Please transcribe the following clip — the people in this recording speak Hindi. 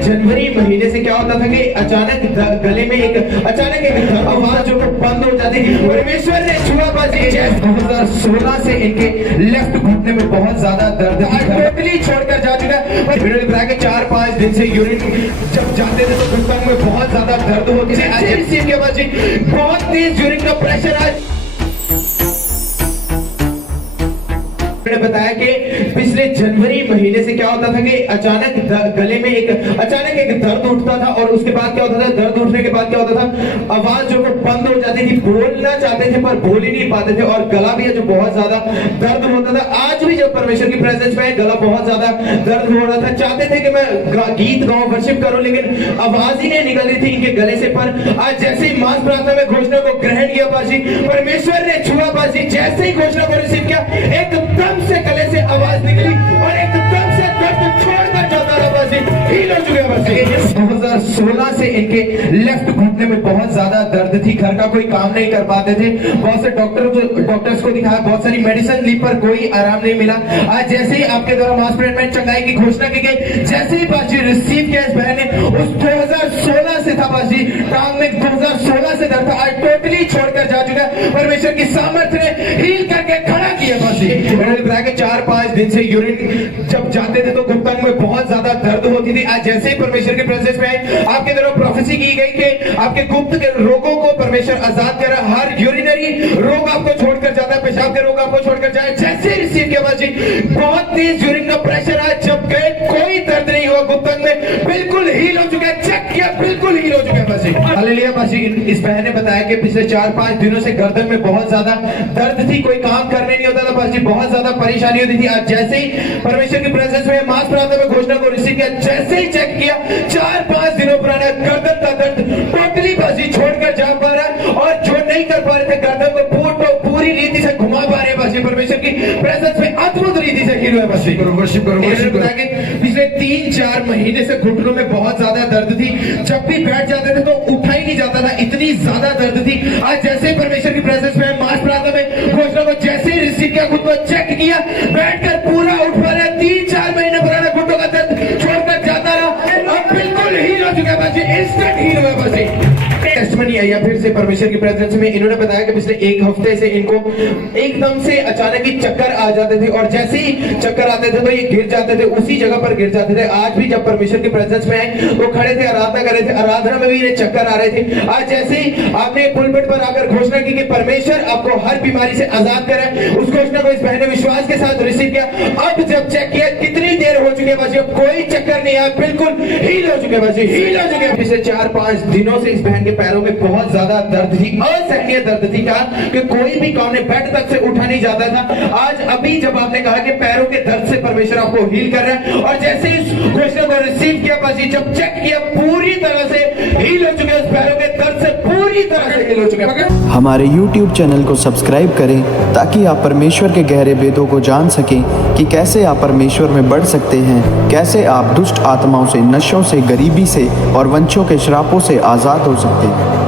जनवरी महीने से क्या होता था कि अचानक गले में एक आवाज जो बंद हो जाती। परमेश्वर ने छुआ बाजी 2016 से इनके लेफ्ट घुटने में बहुत ज्यादा दर्द टोटली छोड़कर जा चुका है। उन्होंने बताया कि 4-5 दिन से यूरिन जब जाते थे तो घुटनों में बहुत ज्यादा दर्द होती है। बहुत तेज यूरिन का प्रेशर आज बताया कि पिछले जनवरी महीने से क्या होता था कि अचानक गले में एक दर्द उठता था और उसके बाद क्या होता था, दर्द उठने के बाद क्या होता था, आवाज जो बंद हो जाती थी। बोलना चाहते थे पर बोल ही नहीं पाते थे और गला भी जो बहुत ज्यादा दर्द होता था। आज भी जब परमेश्वर की प्रेजेंस में गला बहुत ज्यादा दर्द हो रहा था। चाहते थे कि मैं गीत गाऊं, वर्शिप करूं, लेकिन आवाज ही नहीं निकल रही थी इनके गले से। पर आज जैसे ही मास प्रार्थना में घोषणा को ग्रहण किया बाजी, परमेश्वर ने छुआ बाजी, जैसे ही घोषणा को रिसीव किया एकदम से गले से आवाज निकली और एकदम से दर्द छोड़कर जाता रहा बाजी, हील हो चुके हैं। 2016 से इनके लेफ्ट घुटने में बहुत ज्यादा दर्द थी। घर का कोई काम नहीं कर पाते थे। बहुत से डॉक्टर्स को दिखाया, बहुत सारी मेडिसिन ली पर कोई आराम नहीं मिला। आज जैसे ही आपके द्वारा मास प्रेडमेंट चंगाई की घोषणा की गई, जैसे ही बाजी रिसीव किया इस बहन ने, उस 2016 से था बाजी, टांग में 2016 से दर्द था, आज टोटली छोड़कर जा चुका है। परमेश्वर की सामर्थ्य ने हील करके खड़ा किया बाजी। उन्होंने बताया कि 4-5 दिन से यूरिन जब जाते थे तो घुटनों में बहुत ज्यादा दर्द होती थी। आज जैसे ही परमेश्वर के प्रेजेंस में आए, आपके द्वारा प्रोफेसी की गई कि आपके गुप्त के रोगों को परमेश्वर आजाद कर रहा है। हर यूरिनरी रोग आपको छोड़कर जाता है, पेशाब के रोग आपको छोड़कर जाए। जैसे रिसीव किया बाजी, बहुत तेज यूरिन का प्रेशर आज जब गए, कोई दर्द नहीं हुआ घुटन में, बिल्कुल हील हो चुका है। चेक किया, बिल्कुल हील हो चुका है बाजी। हालेलुया बाजी। इस बहन ने बताया कि पिछले 4-5 दिनों से गर्दन में बहुत ज्यादा दर्द थी, कोई काम करने नहीं होता था बाजी, बहुत ज्यादा परेशानी होती थी। आज जैसे ही परमेश्वर की प्रेजेंस में मास प्रार्थना में घोषणा को रिसीव किया, जैसे ही चेक किया, 4-5 दिनों पुराना गर्दन का दर्द टोटली बाजी छोड़कर जा पा रहा है। और जो नहीं कर पा रहे थे गर्दन को पूरी रीति से घुमा पा रहे बाजी, परमेश्वर की प्रेजेंस में अद्भुत रीति से हील हुआ बाजी। वर्शिप करो। पिछले 3-4 महीने से घुटनों में बहुत ज्यादा दर्द थी। जब भी बैठ जाते थे तो उठा ही नहीं जाता था, इतनी ज्यादा दर्द थी। आज जैसे ही परमेश्वर की प्रेजेंस में मास प्रार्थना में घोषणा को जैसे ही रिसीव किया, खुद को चेक किया, बैठकर पूरा उठ पा रहा है। 3-4 महीने पुराना घुटनों का दर्द छोड़कर जाता रहा, अब बिल्कुल हील हो चुका है बाजी, इंस्टेंट हील हुआ बाजी। टेस्टमनी आई है फिर से परमेश्वर की प्रेजेंस में। इन्होंने बताया कि पिछले 1 हफ्ते से इनको एकदम से अचानक ही चक्कर आ जाते थे और जैसे ही चक्कर आते थे तो ये गिर जाते थे, उसी जगह पर गिर जाते थे। आज भी जब परमेश्वर की प्रेजेंस में आए वो खड़े थे, आराधना कर रहे थे, आराधना में भी इन्हें चक्कर आ रहे थे। आज जैसे ही आपने पुलपिट पर आकर घोषणा की कि परमेश्वर आपको हर बीमारी से आजाद करे, उस घोषणा को इस बहन ने विश्वास के साथ रिसीव किया। अब जब चेक किया, कितनी देर हो चुकी है बाजी, कोई चक्कर नहीं है, बिल्कुल हील हो चुके हैं बाजी, हील हो चुके हैं। पिछले 4-5 दिनों से इस बहन के पैरों में बहुत ज्यादा दर्द थी, असहनीय दर्द थी। क्या कि कोई भी काम ने बेड तक से उठा नहीं जाता था। आज अभी जब आपने कहा कि पैरों के दर्द से परमेश्वर आपको हील कर रहा है और जैसे इस घोषणा को रिसीव किया बाजी, जब चेक किया, पूरी तरह से हील हो चुके हैं। पैरों के दर्द से पूरी तरह से हील हो चुके हैं। हमारे YouTube चैनल को सब्सक्राइब करें ताकि आप परमेश्वर के गहरे भेदों को जान सकें कि कैसे आप परमेश्वर में बढ़ सकते हैं, कैसे आप दुष्ट आत्माओं से, नशों से, गरीबी से और वंशों के श्रापों से आज़ाद हो सकते हैं।